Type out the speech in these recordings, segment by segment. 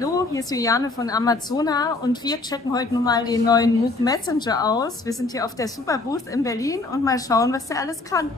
Hallo, hier ist Juliane von Amazona und wir checken heute nun mal den neuen Moog Messenger aus. Wir sind hier auf der Super Booth in Berlin und mal schauen, was der alles kann.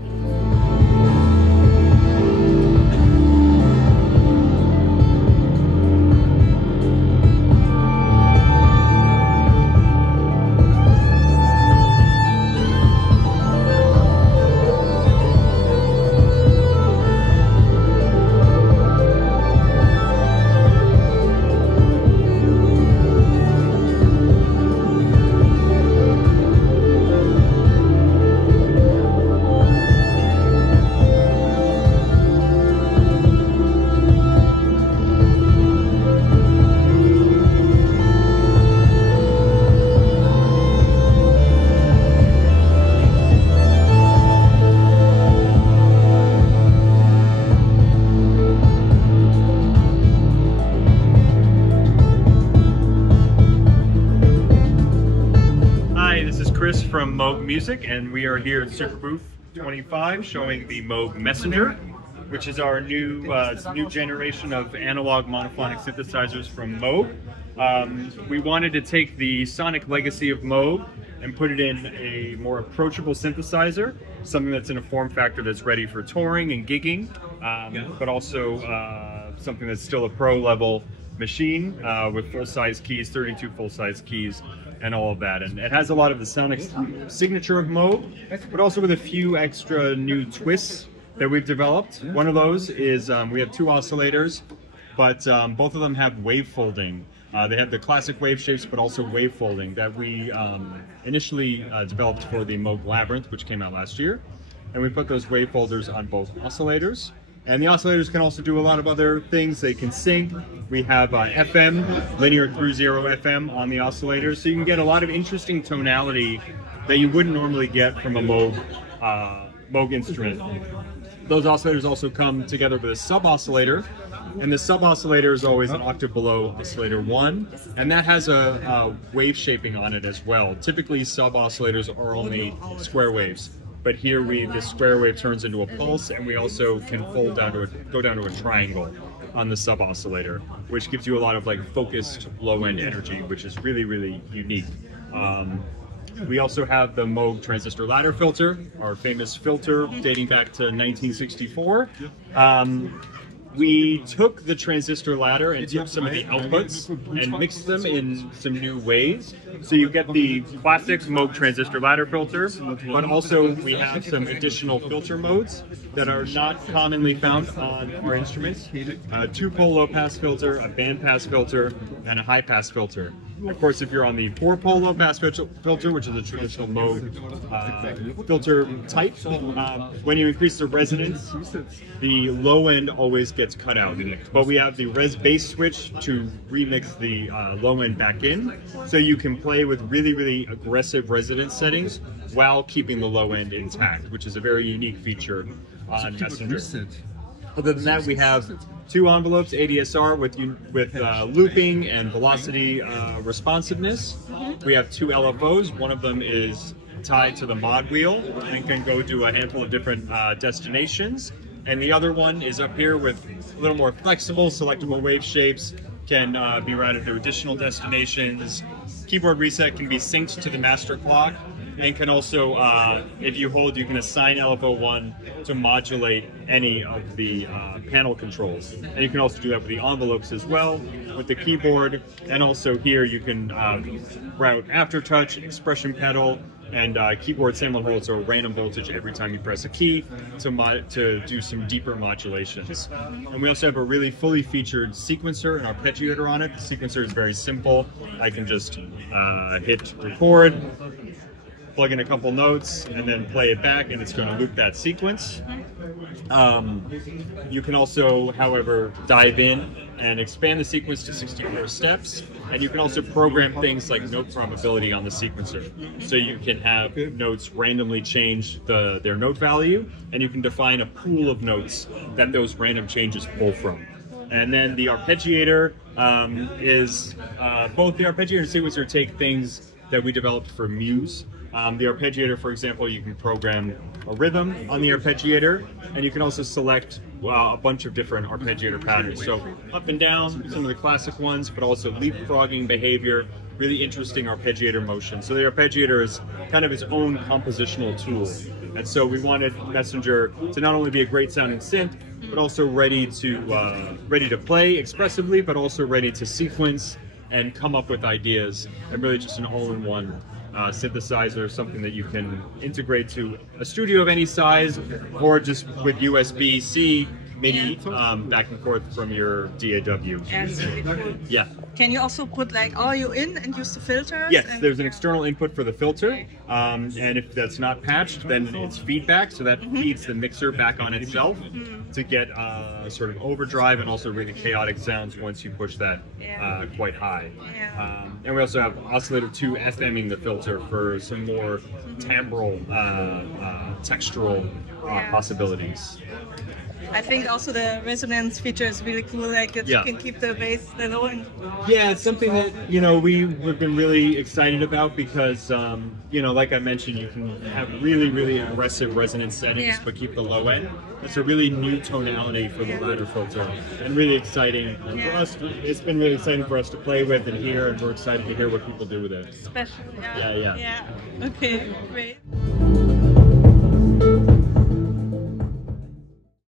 Chris from Moog Music, and we are here at Super Booth 25 showing the Moog Messenger, which is our new generation of analog monophonic synthesizers from Moog. We wanted to take the sonic legacy of Moog and put it in a more approachable synthesizer, something that's in a form factor that's ready for touring and gigging, but also something that's still a pro level machine with full-size keys, 32 full-size keys, and all of that. And it has a lot of the sonic signature of Moog, but also with a few extra new twists that we've developed. One of those is we have two oscillators, but both of them have wave folding. They have the classic wave shapes, but also wave folding that we initially developed for the Moog Labyrinth, which came out last year. And we put those wave folders on both oscillators. And the oscillators can also do a lot of other things. They can sync. We have FM, linear through zero FM on the oscillators. So you can get a lot of interesting tonality that you wouldn't normally get from a Moog instrument. Those oscillators also come together with a sub-oscillator. And the sub-oscillator is always an octave below oscillator 1. And that has a wave shaping on it as well. Typically sub-oscillators are only square waves. But here this square wave turns into a pulse, and we also can go down to a triangle on the sub oscillator, which gives you a lot of like focused low end energy, which is really, really unique. We also have the Moog transistor ladder filter, our famous filter dating back to 1964. We took the transistor ladder and took some of the outputs and mixed them in some new ways. So you get the classic Moog transistor ladder filter, but also we have some additional filter modes that are not commonly found on our instruments. A 2-pole low-pass filter, a band-pass filter, and a high-pass filter. Of course, if you're on the 4-pole low-pass filter, which is a traditional Moog filter type, when you increase the resonance, the low end always gets cut out. But we have the res bass switch to remix the low end back in, so you can play with really, really aggressive resonance settings while keeping the low end intact, which is a very unique feature on Messenger. Other than that, we have two envelopes, ADSR with looping and velocity responsiveness. We have two LFOs. One of them is tied to the mod wheel and can go to a handful of different destinations. And the other one is up here with a little more flexible, selectable wave shapes, can be routed to additional destinations. Keyboard reset can be synced to the master clock, and can also, if you hold, you can assign LFO1 to modulate any of the panel controls. And you can also do that with the envelopes as well, with the keyboard. And also here you can route aftertouch, expression pedal, and keyboard sample and hold, so a random voltage every time you press a key to do some deeper modulations. And we also have a really fully featured sequencer and arpeggiator on it. The sequencer is very simple. I can just hit record, plug in a couple notes, and then play it back, and it's going to loop that sequence. You can also, however, dive in and expand the sequence to 64 steps, and you can also program things like note probability on the sequencer. So you can have notes randomly change their note value, and you can define a pool of notes that those random changes pull from. And then the arpeggiator is, both the arpeggiator and sequencer take things that we developed for Muse. The arpeggiator, for example, you can program a rhythm on the arpeggiator, and you can also select a bunch of different arpeggiator patterns. So up and down, some of the classic ones, but also leapfrogging behavior, really interesting arpeggiator motion. So the arpeggiator is kind of its own compositional tool. And so we wanted Messenger to not only be a great sounding synth, but also ready to play expressively, but also ready to sequence and come up with ideas, and really just an all-in-one synthesizer, something that you can integrate to a studio of any size, or just with USB-C MIDI back and forth from your DAW. That's really cool. Yeah. Can you also put like audio in and use the filters? Yes, there's an external input for the filter, and if that's not patched, then it's feedback, so that feeds the mixer back on itself to get sort of overdrive and also really chaotic sounds once you push that quite high. And we also have oscillator 2 FMing the filter for some more timbral, textural possibilities. I think also the resonance feature is really cool, like that you can keep the bass low. Yeah, it's something that, we've been really excited about because, like I mentioned, you can have really, really aggressive resonance settings, but keep the low end. It's a really new tonality for the ladder filter, and really exciting. And for us, it's been really exciting for us to play with and hear, and we're excited to hear what people do with it. Special, Yeah. Okay, great.